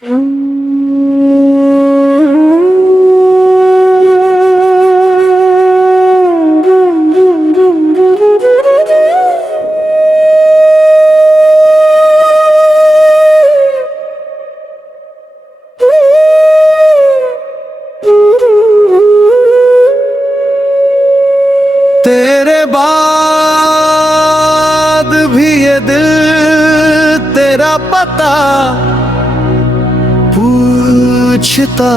तेरे बाद भी ये दिल तेरा पता पूछता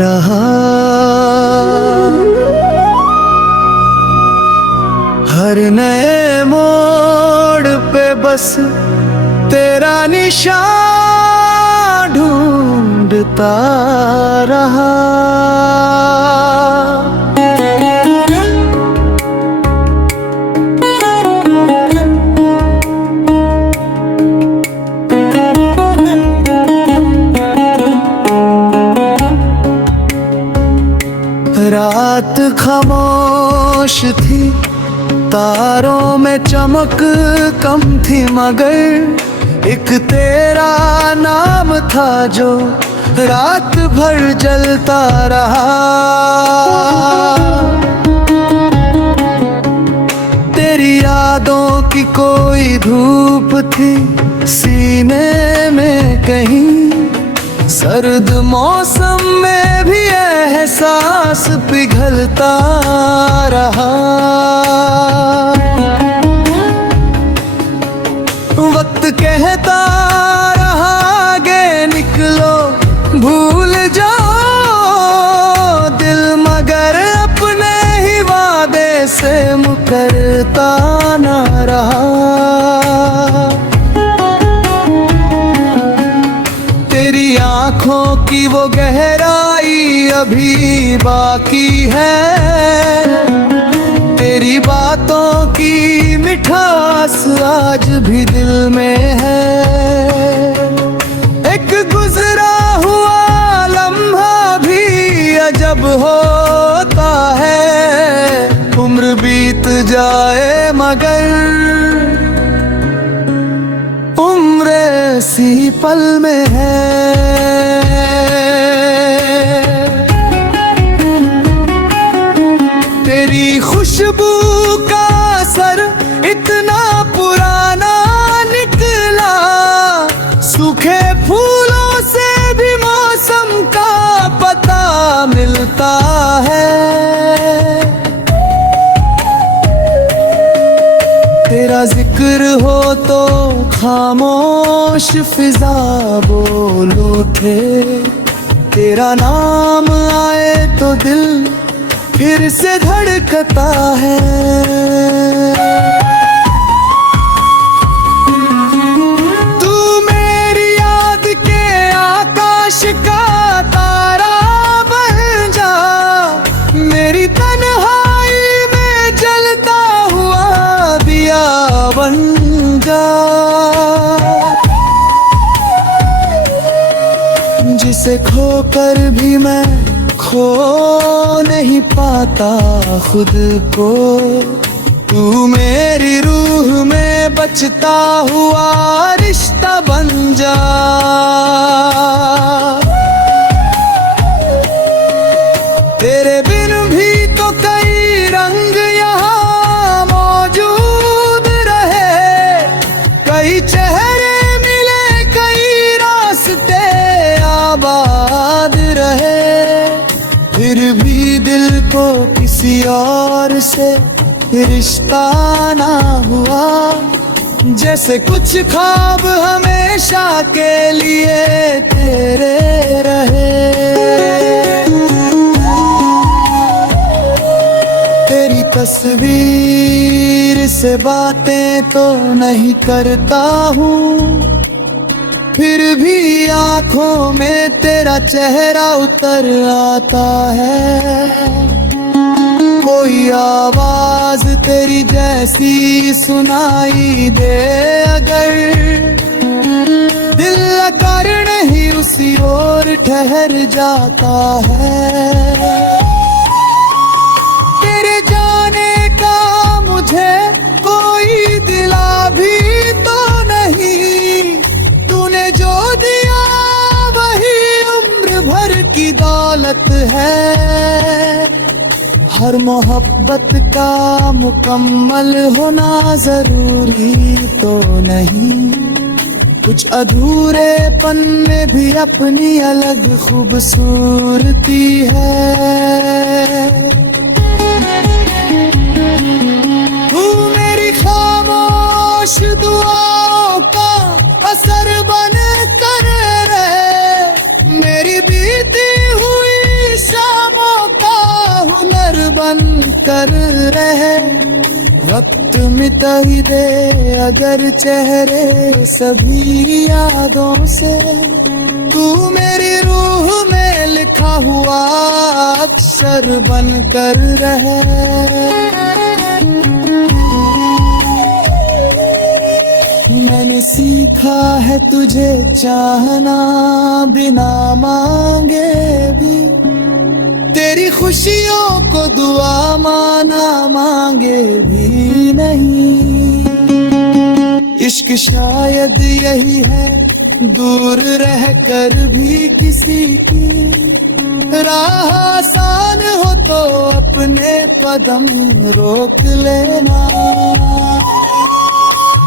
रहा। हर नए मोड़ पे बस तेरा निशान ढूंढता रहा। रात खामोश थी, तारों में चमक कम थी, मगर एक तेरा नाम था जो रात भर जलता रहा। तेरी यादों की कोई धूप थी सीने में कहीं, सर्द मौसम में भी एहसास पिघलता रहा। वक्त कहता रहा आगे निकलो भूल जाओ दिल, मगर अपने ही वादे से मुकरता ना रहा। तेरी आँखों की वो गहराई अभी बाकी है, तेरी बातों की मिठास आज भी दिल में है। एक गुजरा हुआ लम्हा भी अजब होता है, उम्र बीत जाए मगर उम्र ऐसी पल में है। तेरी खुशबू का असर इतना पुराना निकला, सूखे फूलों से भी मौसम का पता मिलता है। तेरा जिक्र हो तो खामोश फिजा बोल उठे, तेरा नाम आए तो दिल फिर से धड़कता है। तू मेरी याद के आकाश का तारा बन जा, मेरी तन्हाई में जलता हुआ दिया बन जा। जिसे खोकर भी मैं खो नहीं पाता खुद को, तू मेरी रूह में बचता हुआ रिश्ता बन जा। तेरे बिन भी तो कई रंग यहाँ मौजूद रहे, कई चेहरे मिले, कई रास्ते आबाद रहे, फिर भी दिल को किसी और से रिश्ता ना हुआ। जैसे कुछ ख्वाब हमेशा के लिए तेरे रहे। तेरी तस्वीर से बातें तो नहीं करता हूँ, फिर भी आँखों में तेरा चेहरा उतर आता है। कोई आवाज तेरी जैसी सुनाई दे अगर, दिल कर नहीं उसी ओर ठहर जाता है। तेरे जाने का मुझे कोई दिला भी तो नहीं, तूने जो दिया की दौलत है। हर मोहब्बत का मुकम्मल होना जरूरी तो नहीं, कुछ अधूरेपन में भी अपनी अलग खूबसूरती है। तू मेरी खामोश दुआओं का असर बन कर रहे, मेरी बीती हुई शामों का हुनर बन कर रहे। वक्त मिटा ही दे अगर चेहरे सभी यादों से, तू मेरी रूह में लिखा हुआ अक्षर बन कर रहे। मैंने सीखा है तुझे चाहना बिना मांगे भी, तेरी खुशियों को दुआ माना मांगे भी नहीं। इश्क शायद यही है, दूर रह कर भी किसी की राह आसान हो तो अपने कदम रोक लेना।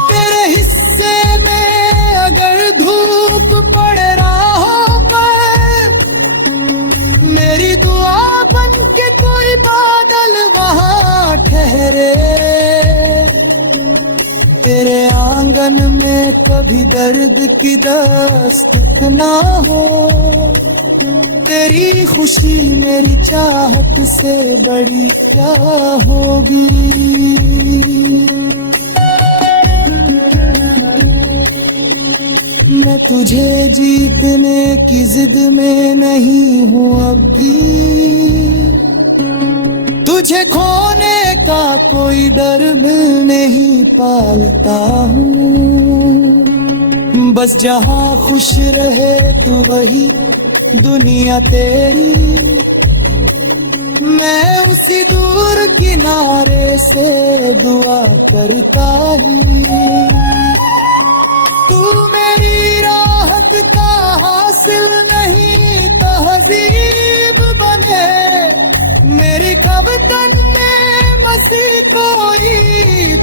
तेरे हिस्से में अगर धूप पड़ राहों पर, मेरी दुआ बन के कोई बादल वहां ठहरे। तेरे आंगन में कभी दर्द की दस्तक ना हो, तेरी खुशी मेरी चाहत से बड़ी क्या होगी। मैं तुझे जीतने की जिद में नहीं हूँ अब भी, तुझे खोने का कोई डर भी नहीं पालता हूँ। बस जहाँ खुश रहे तू वही दुनिया तेरी, मैं उसी दूर किनारे से दुआ करता ही। तू मेरी राहत का हासिल नहीं तहजीब बने, मेरी कवितन में मसीह कोई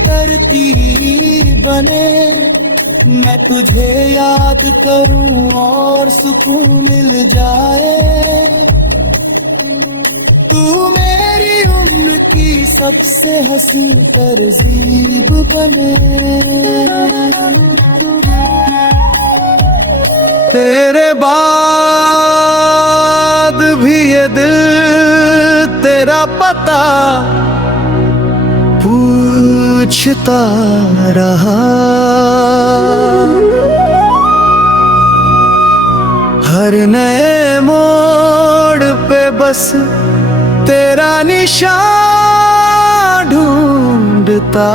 तरतीब बने। मैं तुझे याद करूं और सुकून मिल जाए, तू मेरी उम्र की सबसे हंसी तरजीब बने। तेरे बाद भी ये दिल तेरा पता पूछता रहा, हर नए मोड़ पे बस तेरा निशान ढूंढता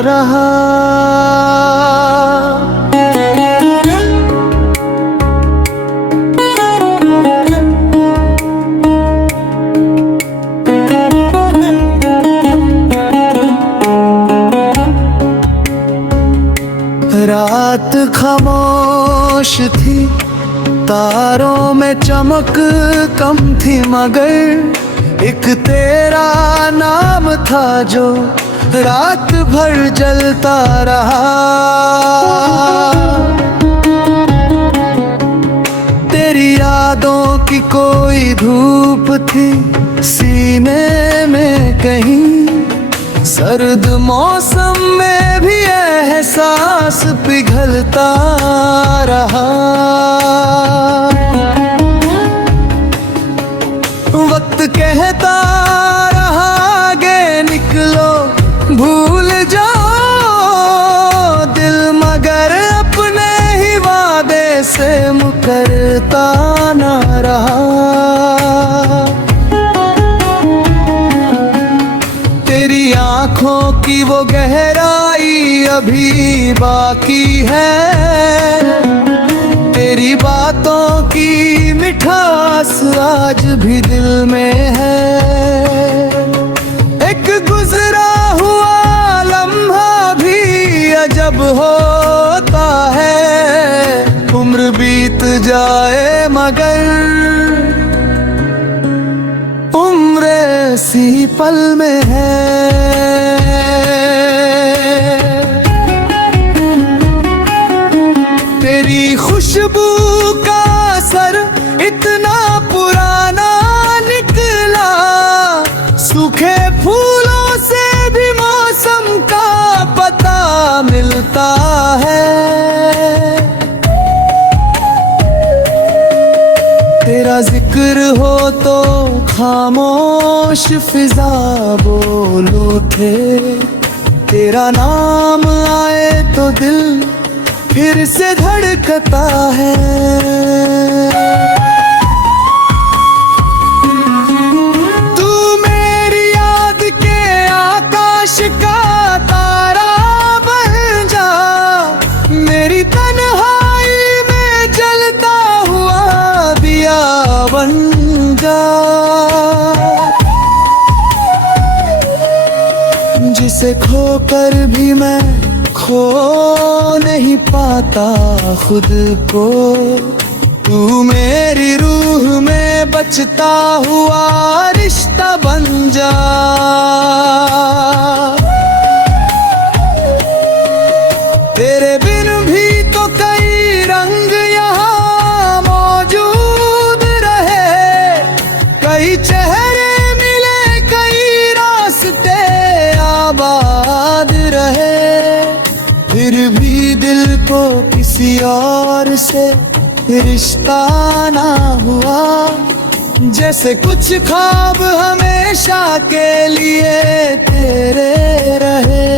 रहा। रात खामोश थी, तारों में चमक कम थी, मगर एक तेरा नाम था जो रात भर जलता रहा। तेरी यादों की कोई धूप थी सीने में कहीं, सर्द मौसम में भी एहसास पिघलता रहा। वक्त कहता रहा आगे निकलो भूल जाओ दिल, मगर अपने ही वादे से मुकरता ना रहा। तेरी आंखों की वो गहराई अभी बाकी है, तेरी बातों की मिठास आज भी दिल में है। एक गुजरा हुआ लम्हा भी अजब होता है, उम्र बीत जाए मगर इसी पल में है। तेरी खुशबू का असर इतना पुराना निकला, सूखे फूलों से भी मौसम का पता मिलता है। तेरा जिक्र हो तो खामोश फिजा बोल उठे, तेरा नाम आए तो दिल फिर से धड़कता है। तू मेरी याद के आकाश का तारा बन जा, मेरी तन्हाई में जलता हुआ दिया बन जा। जिसे खोकर भी मैं खो नहीं पाता खुद को, तू मेरी रूह में बचता हुआ रिश्ता बन जा। तेरे बिन भी तो कई रंग यहाँ मौजूद रहे, कई चेहरे मिले, कई रास्ते आबाद रहे, फिर भी दिल को किसी और से रिश्ता ना हुआ। जैसे कुछ ख्वाब हमेशा के लिए तेरे रहे।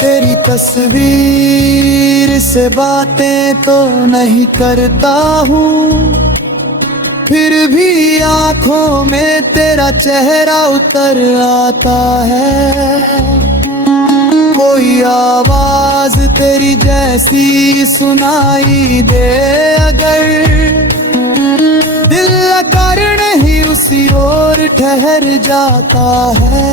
तेरी तस्वीर से बातें तो नहीं करता हूँ, फिर भी आंखों में तेरा चेहरा उतर आता है। कोई आवाज तेरी जैसी सुनाई दे अगर, दिल अकारण ही उसी ओर ठहर जाता है।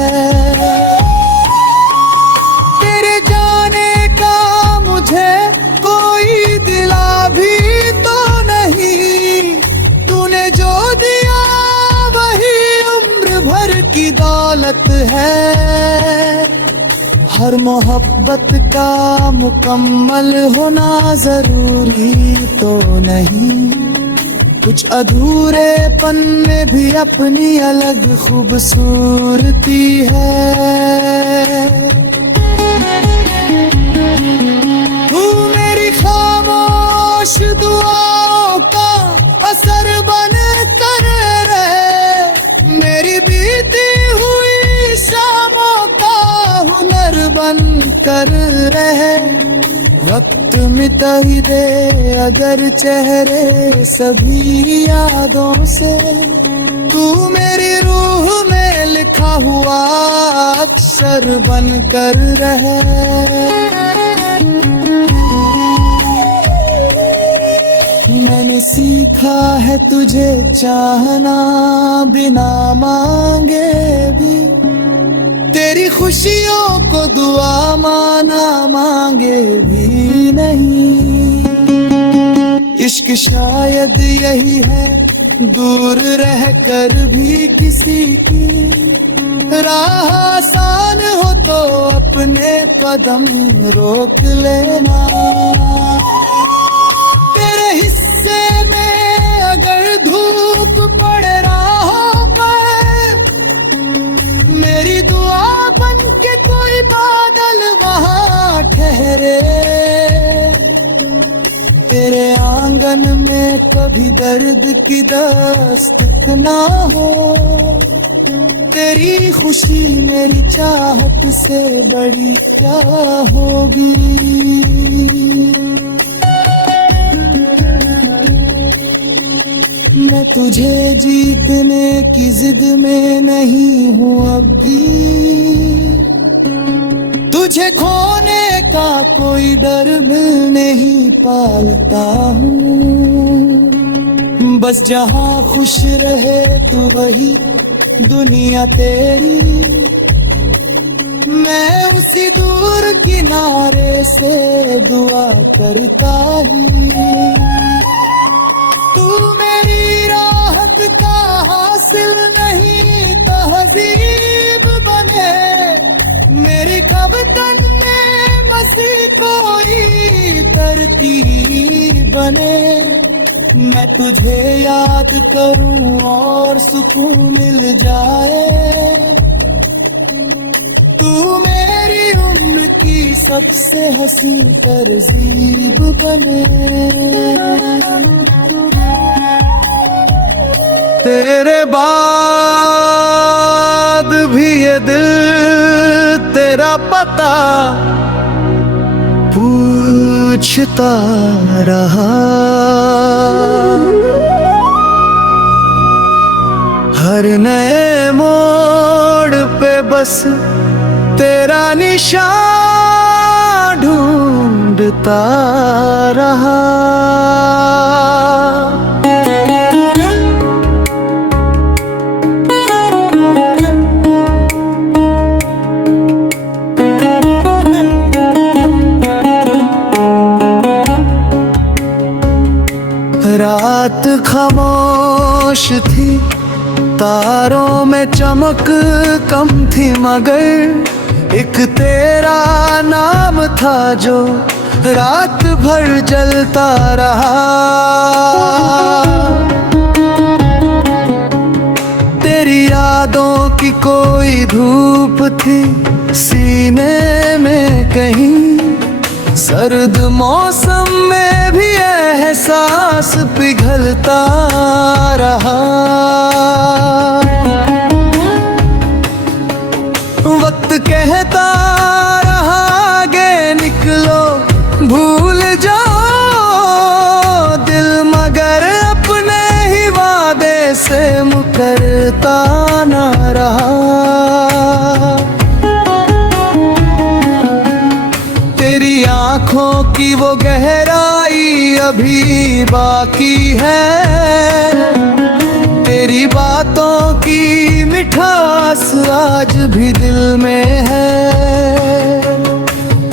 तेरे जाने का मुझे कोई दिला भी तो नहीं, तूने जो दिया वही उम्र भर की दौलत है। हर मोहब्बत का मुकम्मल होना जरूरी तो नहीं, कुछ अधूरेपन में भी अपनी अलग खूबसूरती है। तू मेरी खामोश दुआओं का असर बन कर रहे, मेरी बीती हुई शामों का हुनर बन कर रहे। वक्त मिटा ही दे अगर चेहरे सभी यादों से, तू मेरी रूह में लिखा हुआ अक्षर बन कर रहे। मैंने सीखा है तुझे चाहना बिना मांगे भी, तेरी खुशियों को दुआ माना मांगे भी नहीं। इश्क शायद यही है, दूर रह कर भी किसी की राह आसान हो तो अपने कदम रोक लेना। तेरे हिस्से में अगर धूप पड़ राहों पर, मेरी दुआ बन के कोई बादल वहां ठहरे। तेरे आंगन में कभी दर्द की दस्तक ना हो, तेरी खुशी मेरी चाहत से बड़ी क्या होगी। मैं तुझे जीतने की जिद में नहीं हूँ अब भी, तुझे खोने का कोई डर भी नहीं पालता हूँ। बस जहाँ खुश रहे तू वही दुनिया तेरी, मैं उसी दूर किनारे से दुआ करता ही। तू मेरी राहत का हासिल नहीं तहजीब बने, मेरी कवितन में बसी कोई तरतीब बने। मैं तुझे याद करूं और सुकून मिल जाए, तू मेरी उम्र की सबसे हंसी तरजीब बने। तेरे बाद भी ये दिल तेरा पता पूछता रहा, हर नए मोड़ पे बस तेरा निशान ढूंढता रहा। रात खामोश थी, तारों में चमक कम थी, मगर एक तेरा नाम था जो रात भर जलता रहा। तेरी यादों की कोई धूप थी सीने में कहीं, सर्द मौसम में भी एहसास पिघलता रहा। वक्त कहता रहा आगे निकलो भूल जाओ दिल, मगर अपने ही वादे से मुकरता न रहा। तेरी आँखों की वो गहराई अभी बाकी है, तेरी बातों की मिठास आज भी दिल में है।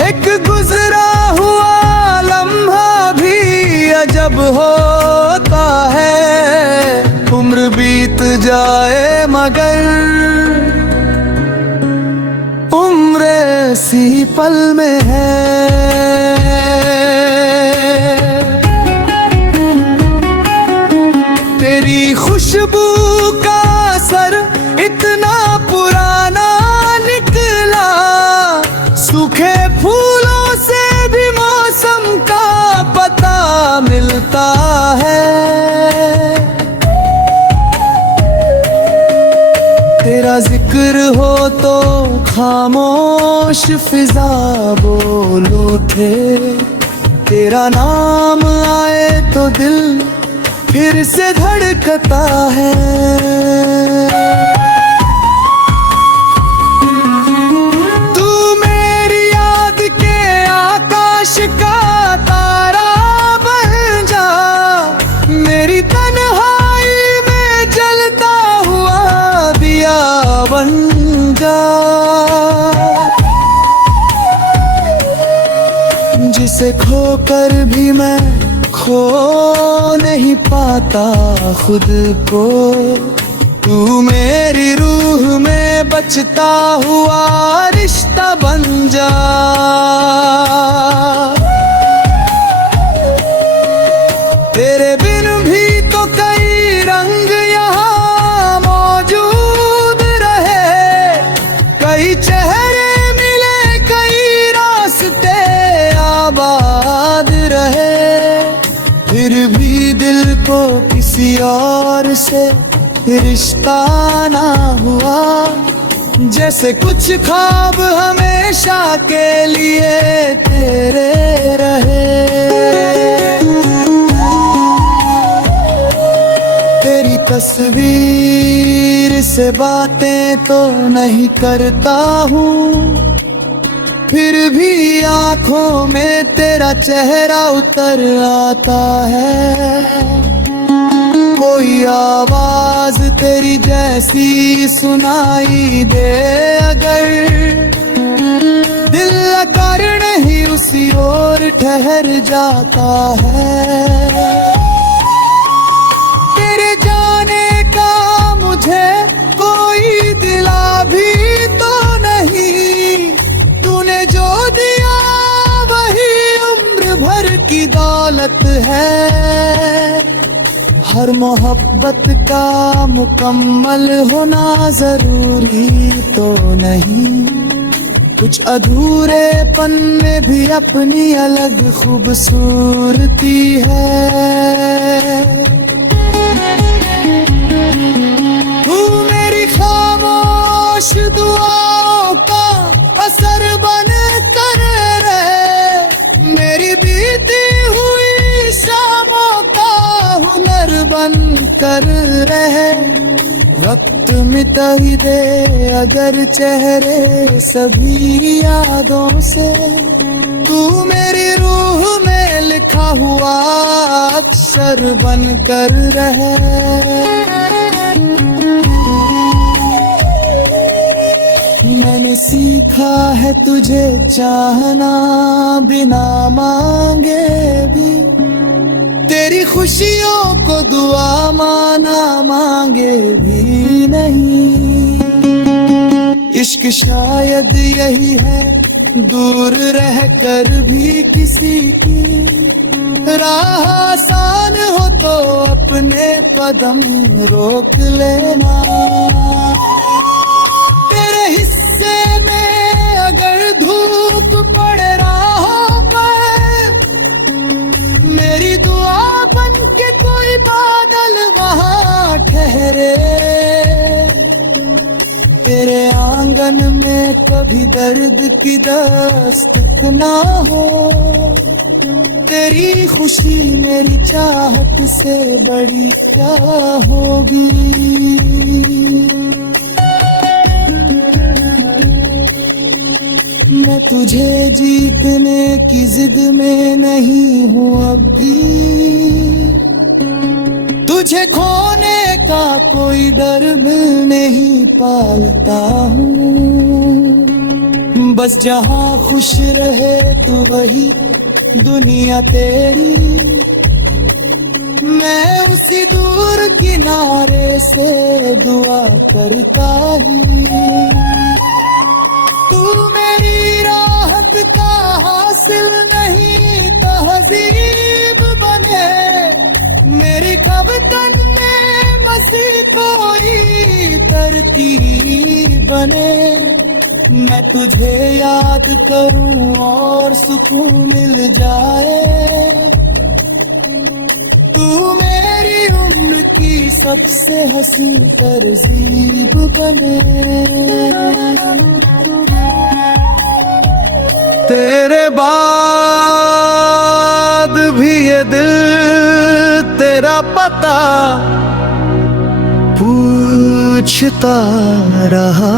एक गुजरा हुआ लम्हा भी अजब होता है, उम्र बीत जाए मगर उम्र ऐसी पल में है। तेरी खुशबू का असर इतना पुराना निकला, सूखे फूलों से भी मौसम का पता मिलता है। तेरा जिक्र हो तो खामोश फिजा बोल उठे, तेरा नाम आए तो दिल फिर से धड़कता है। तू मेरी याद के आकाश का तारा बन जा, मेरी तन्हाई में जलता हुआ दिया बन जा। जिसे खोकर भी मैं खो नहीं पाता खुद को, तू मेरी रूह में बचता हुआ रिश्ता बन जा। तेरे बिन भी तो कई रंग यहाँ मौजूद रहे, कई चेहरे मिले कई रास्ते आबाद रहे, फिर भी दिल को किसी और से रिश्ता ना हुआ। जैसे कुछ ख्वाब हमेशा के लिए तेरे रहे। तेरी तस्वीर से बातें तो नहीं करता हूँ, फिर भी आँखों में तेरा चेहरा उतर आता है। कोई आवाज तेरी जैसी सुनाई दे अगर, दिल अकारण ही उसी ओर ठहर जाता है। की दौलत है। हर मोहब्बत का मुकम्मल होना जरूरी तो नहीं, कुछ अधूरेपन में भी अपनी अलग खूबसूरती है। तू मेरी खामोश दुआओं का असर बन कर रहे, मेरी बीती हुई शामों का हुनर बन कर रहे। वक्त मिटा ही दे अगर चेहरे सभी यादों से, तू मेरी रूह में लिखा हुआ अक्षर बन कर रहे। मैंने सीखा है तुझे चाहना बिना मांगे भी, तेरी खुशियों को दुआ माना मांगे भी नहीं। इश्क शायद यही है, दूर रह कर भी किसी की राह आसान हो तो अपने कदम रोक लेना। तेरे हिस्से में अगर धूप पड़े राहों पर, मेरी दुआ बन के कोई बादल वहां ठहरे। तेरे आंगन में कभी दर्द की दस्तक ना हो, तेरी खुशी मेरी चाहत से बड़ी क्या होगी। मैं तुझे जीतने की जिद में नहीं हूँ अब भी, तुझे खोने का कोई डर भी नहीं पालता हूँ। बस जहाँ खुश रहे तू वही दुनिया तेरी, मैं उसी दूर किनारे से दुआ करता ही। तू मेरी राहत का हासिल नहीं तहजीब बने, मेरी कवितन में बसी कोई तरतीब बने। मैं तुझे याद करूं और सुकून मिल जाए, तू मेरी उम्र की सबसे हंसी तरजीब बने। तेरे बाद भी ये दिल तेरा पता पूछता रहा,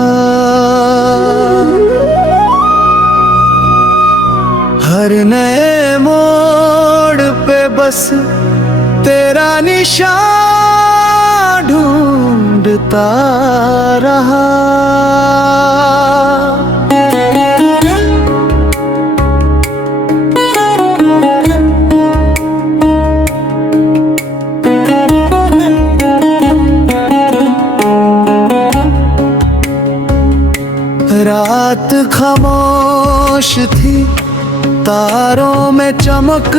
हर नए मोड़ पे बस तेरा निशान ढूंढता रहा। रात खामोश थी, तारों में चमक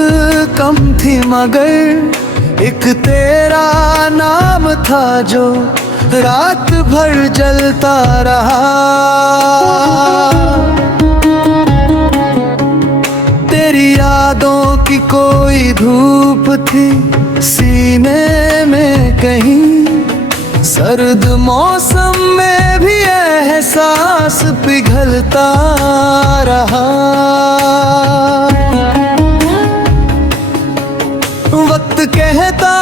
कम थी, मगर एक तेरा नाम था जो रात भर जलता रहा। तेरी यादों की कोई धूप थी सीने में कहीं, सर्द मौसम में भी एहसास पिघलता रहा। वक्त कहता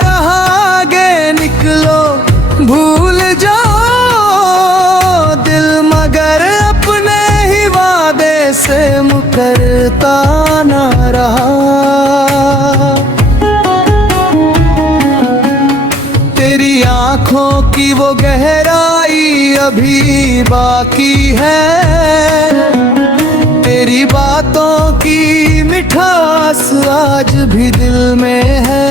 रहा आगे निकलो भूल जाओ दिल, मगर अपने ही वादे से मुकरता ना रहा। तेरी आँखों की वो गहराई अभी बाकी है, तेरी बातों की मिठास आज भी दिल में है।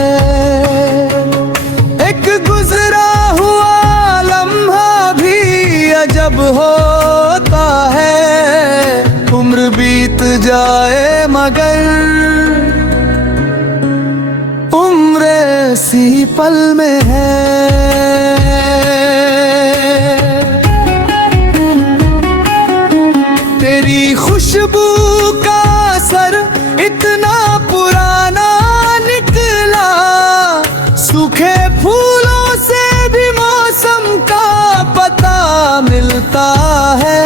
एक गुजरा हुआ लम्हा भी अजब होता है, उम्र बीत जाए मगर इसी पल में है। तेरी खुशबू का असर इतना पुराना निकला, सूखे फूलों से भी मौसम का पता मिलता है।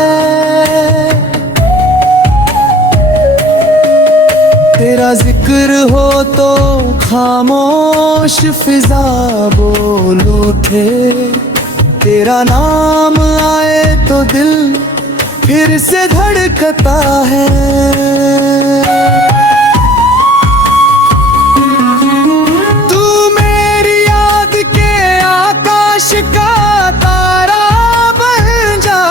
तेरा जिक्र हो तो खामोश फिजा बोल उठे, तेरा नाम आए तो दिल फिर से धड़कता है। तू मेरी याद के आकाश का तारा बन जा,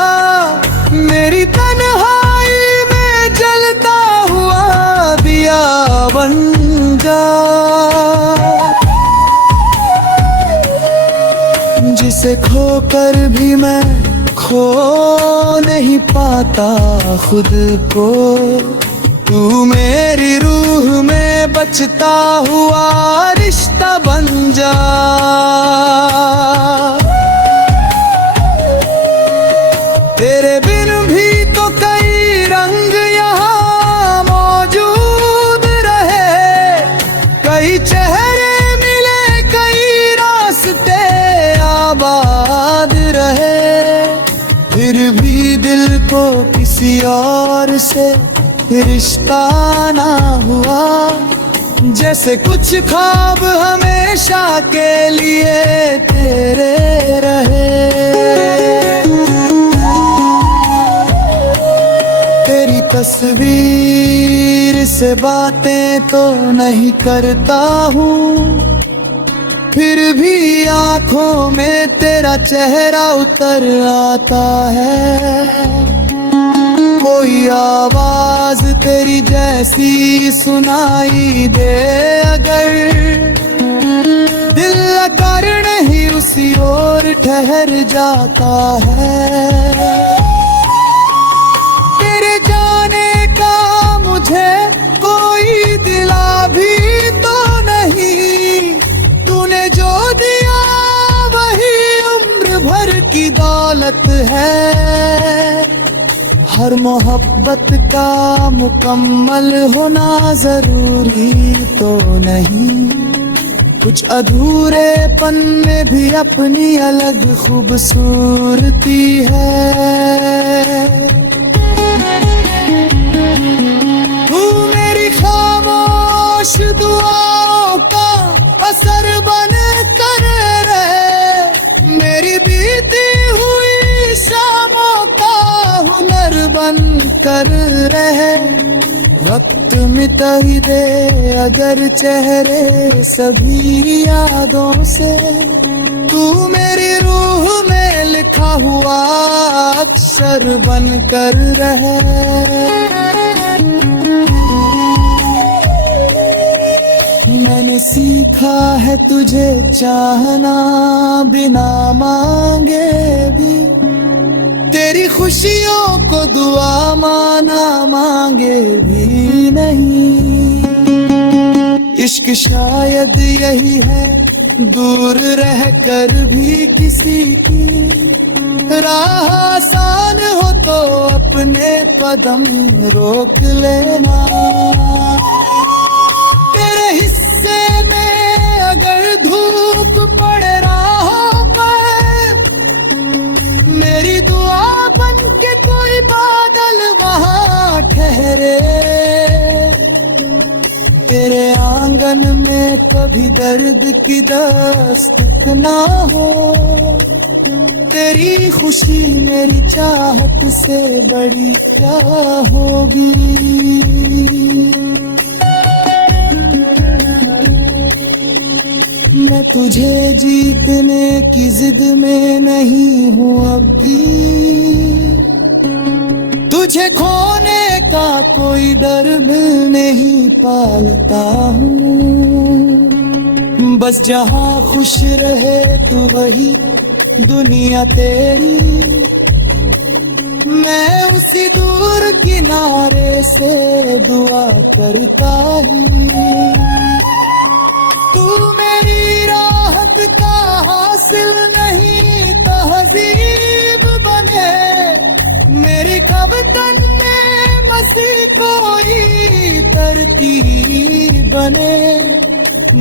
मेरी तन्हाई में जलता हुआ दिया बन जा। जिसे खोकर भी मैं खो नहीं पाता खुद को, तू मेरी रूह में बचता हुआ रिश्ता बन जा। तेरे बिन भी तो कई रंग यहाँ मौजूद रहे, कई चेहरे मिले, कई रास्ते आबाद रहे, फिर भी दिल को किसी और से रिश्ता ना हुआ। जैसे कुछ ख्वाब हमेशा के लिए तेरे रहे। तेरी तस्वीर से बातें तो नहीं करता हूँ, फिर भी आंखों में तेरा चेहरा उतर आता है। कोई आवाज तेरी जैसी सुनाई दे अगर, दिल कर नहीं उसी ओर ठहर जाता है। तेरे जाने का मुझे कोई दिला भी तो नहीं, तूने जो दिया वही उम्र भर की दौलत है। हर मोहब्बत का मुकम्मल होना जरूरी तो नहीं, कुछ अधूरेपन में भी अपनी अलग खूबसूरती है। तू मेरी खामोश दुआओं का असर बन कर रहे, मेरी बीती हुई शामों का हुनर बन कर रहे। वक्त मिटा ही दे अगर चेहरे सभी यादों से, तू मेरी रूह में लिखा हुआ अक्षर बन कर रहे। मैंने सीखा है तुझे चाहना बिना मांगे भी, तेरी खुशियों को दुआ माना मांगे भी नहीं। इश्क शायद यही है, दूर रह कर भी किसी की राह आसान हो तो अपने कदम रोक लेना। तेरे हिस्से में अगर धूप पड़ राहों पर, मेरी दुआ बन के कोई बादल वहाँ ठहरे। तेरे आंगन में कभी दर्द की दस्तक ना हो, तेरी खुशी मेरी चाहत से बड़ी क्या होगी। मैं तुझे जीतने की जिद में नहीं हूँ अब भी, तुझे खोने का कोई डर भी नहीं पालता हूँ। बस जहाँ खुश रहे तू वही दुनिया तेरी, मैं उसी दूर किनारे से दुआ करता ही। तू मेरी वक्त का हासिल नहीं तहजीब बने, मेरी कवितन में बसी कोई तरतीब बने।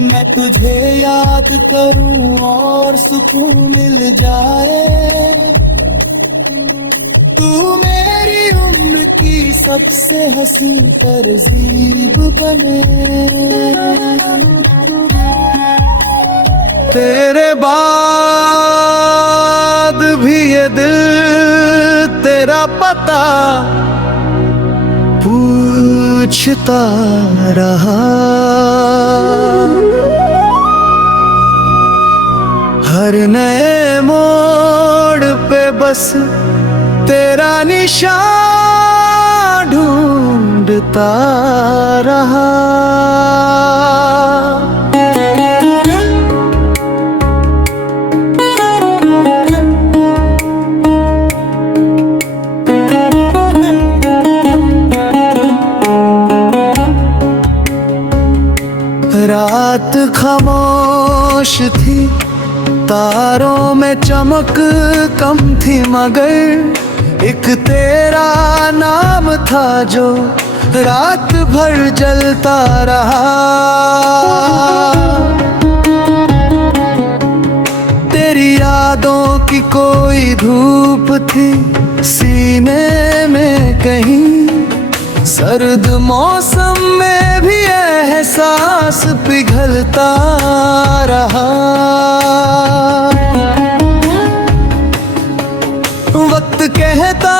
मैं तुझे याद करूं और सुकून मिल जाए, तू मेरी उम्र की सबसे हसीन तरजीब बने। तेरे बाद भी ये दिल तेरा पता पूछता रहा, हर नए मोड़ पे बस तेरा निशान ढूंढता रहा। रात खामोश थी, तारों में चमक कम थी, मगर एक तेरा नाम था जो रात भर जलता रहा। तेरी यादों की कोई धूप थी सीने में कहीं, सर्द मौसम में भी एहसास पिघलता रहा। वक्त कहता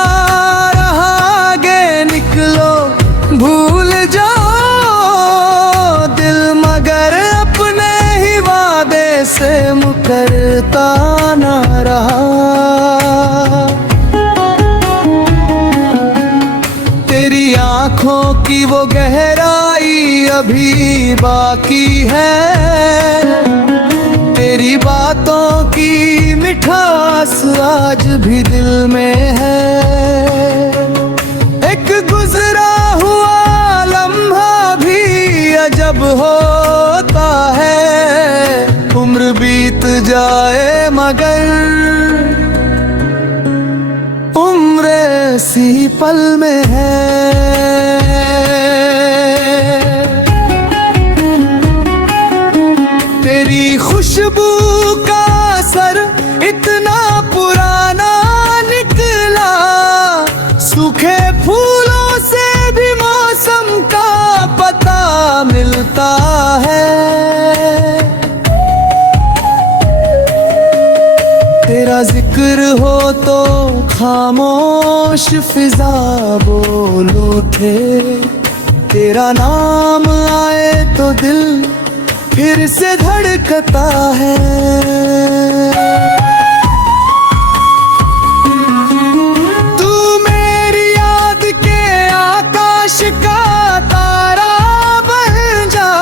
रहा आगे निकलो भूल जाओ दिल, मगर अपने ही वादे से मुकरता ना रहा। तेरी आँखों की वो गहराई अभी बाकी है, तेरी बातों की मिठास आज भी दिल में है। एक गुजरा हुआ लम्हा भी अजब होता है, उम्र बीत जाए मगर उम्र ऐसी पल में है। तेरी खुशबू का असर इतना पुराना निकला, सूखे फूलों से भी मौसम का पता मिलता है। तेरा जिक्र हो तो खामोश फिजा बोल उठे, तेरा नाम आए तो दिल फिर से धड़कता है। तू मेरी याद के आकाश का तारा बन जा,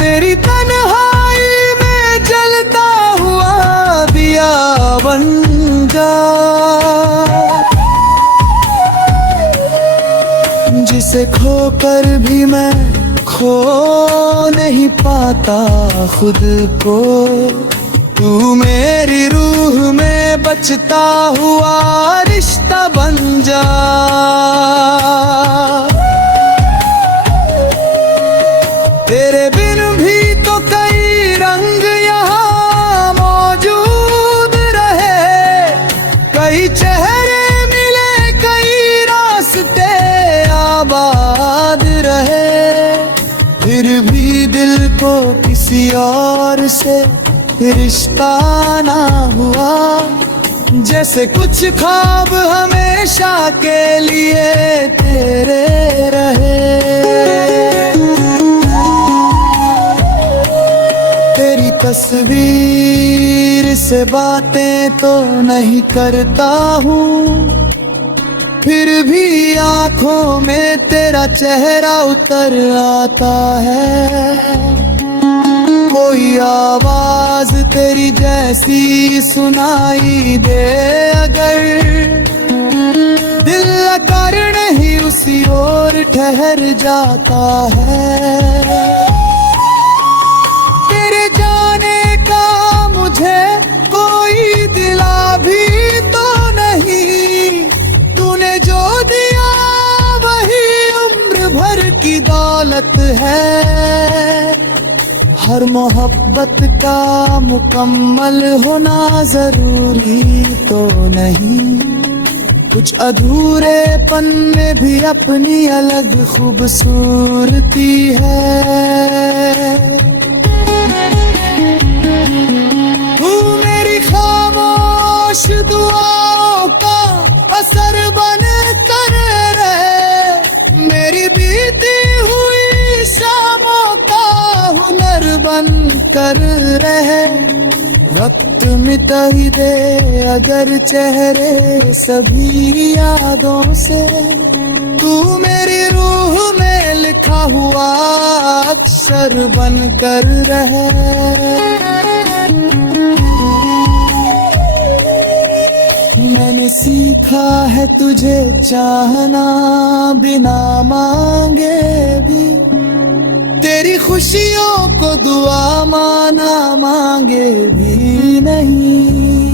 मेरी तन्हाई में जलता हुआ दिया बन जा। जिसे खोकर भी मैं खो नहीं पाता खुद को, तू मेरी रूह में बचता हुआ रिश्ता बन जा। तेरे बिन भी तो कई रंग यहाँ मौजूद रहे, कई चेहरे मिले कई रास्ते आबाद रहे, फिर भी दिल को किसी और से रिश्ता ना हुआ। जैसे कुछ ख्वाब हमेशा के लिए तेरे रहे। तेरी तस्वीर से बातें तो नहीं करता हूँ, फिर भी आँखों में तेरा चेहरा उतर आता है। कोई आवाज तेरी जैसी सुनाई दे अगर, दिल कर नहीं उसी ओर ठहर जाता है। तेरे जाने का है। हर मोहब्बत का मुकम्मल होना जरूरी तो नहीं, कुछ अधूरेपन में भी अपनी अलग खूबसूरती है। तू मेरी खामोश दुआओं का असर बन कर रहे, मेरी बीती हुई शामों का हुनर बन कर रहे। वक्त मिटा ही दे अगर चेहरे सभी यादों से, तू मेरी रूह में लिखा हुआ अक्षर बन कर रहे। मैंने सीखा है तुझे चाहना बिना मांगे भी, तेरी खुशियों को दुआ माना मांगे भी नहीं।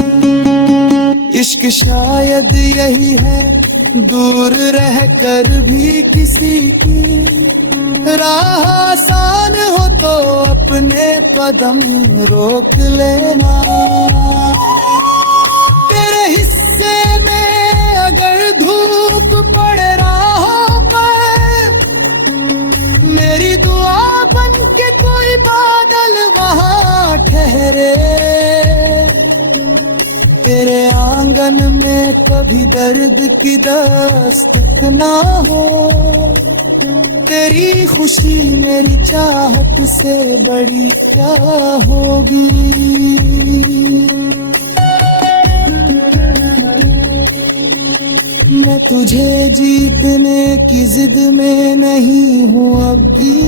इश्क शायद यही है, दूर रह कर भी किसी की राह आसान हो तो अपने कदम रोक लेना। तेरे हिस्से में अगर धूप पड़ राहों पर, मेरी दुआ बन के कोई बादल वहां ठहरे। तेरे आंगन में कभी दर्द की दस्तक ना हो, तेरी खुशी मेरी चाहत से बड़ी क्या होगी। मैं तुझे जीतने की जिद में नहीं हूँ अब भी,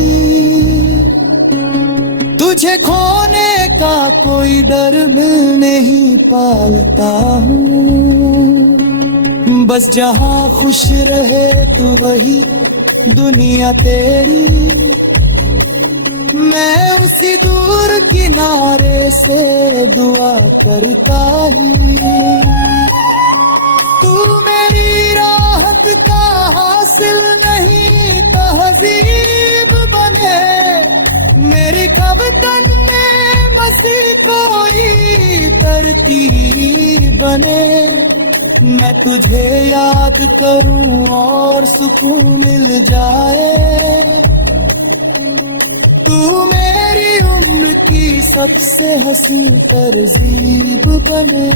तुझे खोने का कोई डर भी नहीं पालता हूँ। बस जहाँ खुश रहे तू वही दुनिया तेरी, मैं उसी दूर किनारे से दुआ करता ही। तू मेरी राहत का हासिल नहीं तहजीब बने, मेरी कवितन में बसी कोई तरतीब बने। मैं तुझे याद करूं और सुकून मिल जाए, तू मेरी उम्र की सबसे हसीन तरजीब बने।